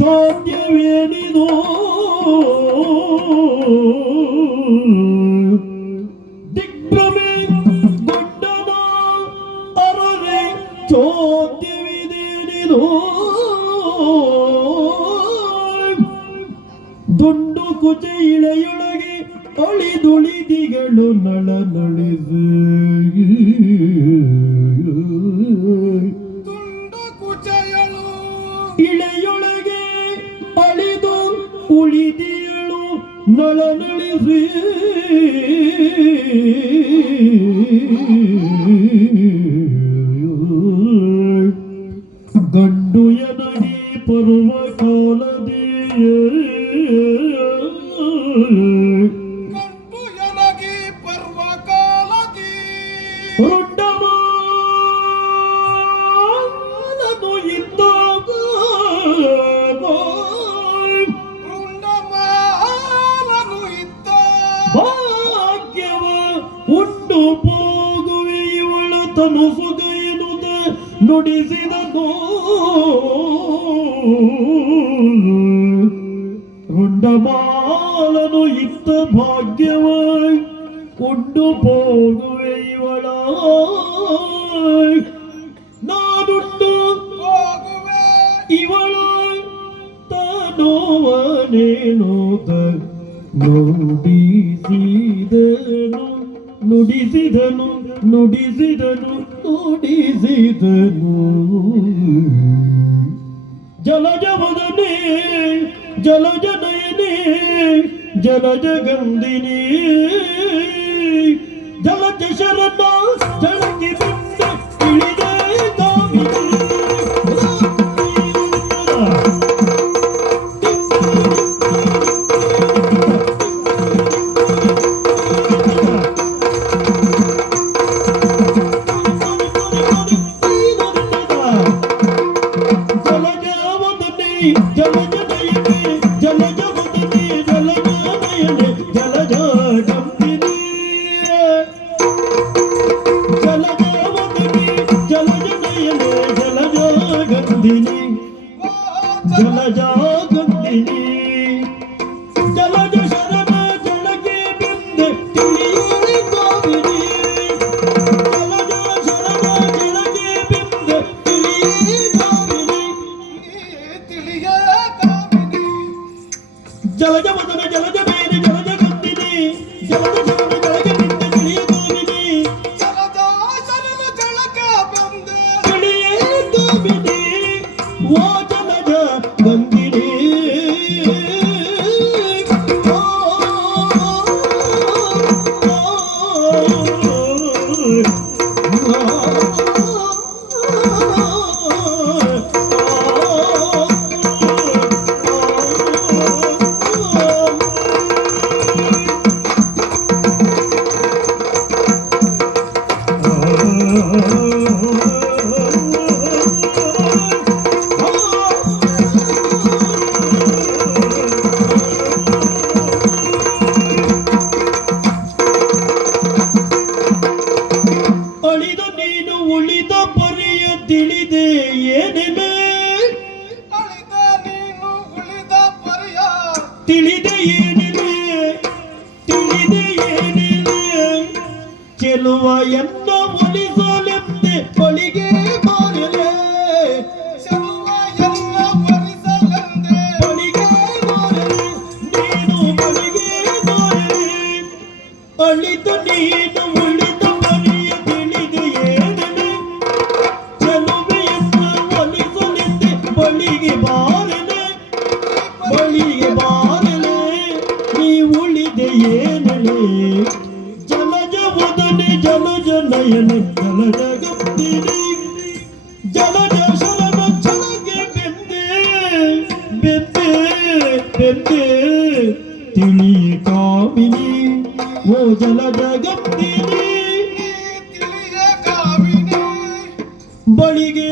ಚೋದ್ಯವೇನಿದು ದಿಗ್ಭ್ರಮೆ ಗೊಂಡನ ಅರರೆ ಚೋದ್ಯವಿದೇನಿದು ದುಂಡು ಕುಚ ಇಳೆಯೊಳಗೆ ಅಳಿದುಳಿದಿಗಳು ನಳ ನಳಿದು ಉಳಿದಿಯಳು ನಳನಳಿಸಿ ಗಂಡು ಎನಗಿ ಪರ್ವ ಕಂಡು ತನು ಸುಗ ಎನ್ನುತ್ತ ನುಡಿಸಿದನು ರುಂಡಮಾಲನು ಇತ್ತ ಭಾಗ್ಯವ ಉಂಡು ಹೋಗುವೆ ಇವಳ. ನಾನುಂಡು ಹೋಗುವೆ ಇವಳ. ತನೋವನೇನು ನುಡಿಸಿದನು ನುಡಿಸಿದನು. ನುಡಿಸಿದನು ನುಡಿಸಿದನು. ಜಲಜವದನೆ ಜಲಜನಯನೆ ಜಲಜಗಂಧಿನಿ. ಜಲಜ ಶರಣ ಜಳಗಿ ಜಲಜವದನೆ ಅಳಿದ ನೀನು ಉಳಿದ ಪರಿಯ ತಿಳಿದೆ ಏನೇನೆ ಅಳಿದ ನೀನು ಉಳಿದ ಪರಿಯ. ತಿಳಿದೆ ಏನಿದೆ? ತಿಳಿದೆ ಏನಿದೆ? ಚೆಲುವ ಎನ್ನ ಒಲಿಸಲೆಂದೆ ಬಳಿಗೆ ಬಾರಲೆ ಚೆಲುವ ಎನ್ನ ಪರಿಸಲೆಂದೆ ಬಳಿಗೆ ಬಾರಲೆ ನೀನು ಬಳಿಗೆ ಬಾರಲೆ ಅಳಿದ ನೀನು ಜಲಜ ವದನೆ ಜಲಜ ನಯನ ಜಲಜ ಗಂಧಿನಿ ಜಲಜ ಶರಣ ಜಲಗೆ ಬೆಂದೆ ಬೆಂದೆ ಬೆಂದೆ ತಿಳಿ ಕಾಮಿನಿ ಓ ಜಲಜ ಗಂಧಿನಿ ಬಳಿಗೆ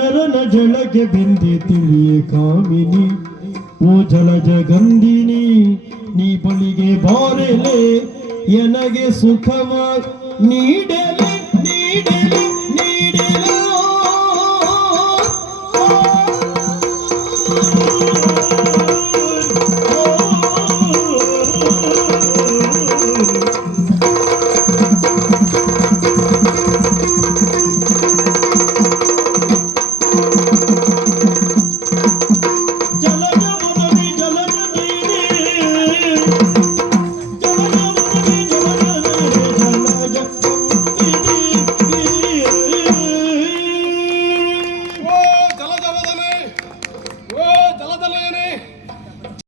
ಬಳಿಗೆ ಬಿಂದಿ ತಿಳಿಯೇ ಕಾಮಿನಿ. ಓ ಜಲಜ ಗಂಧಿನಿ ನೀ ಬಳಿಗೆ ಬಾರೆಲೆ ಎನಗೆ ಸುಖವ ನೀಡಲೇ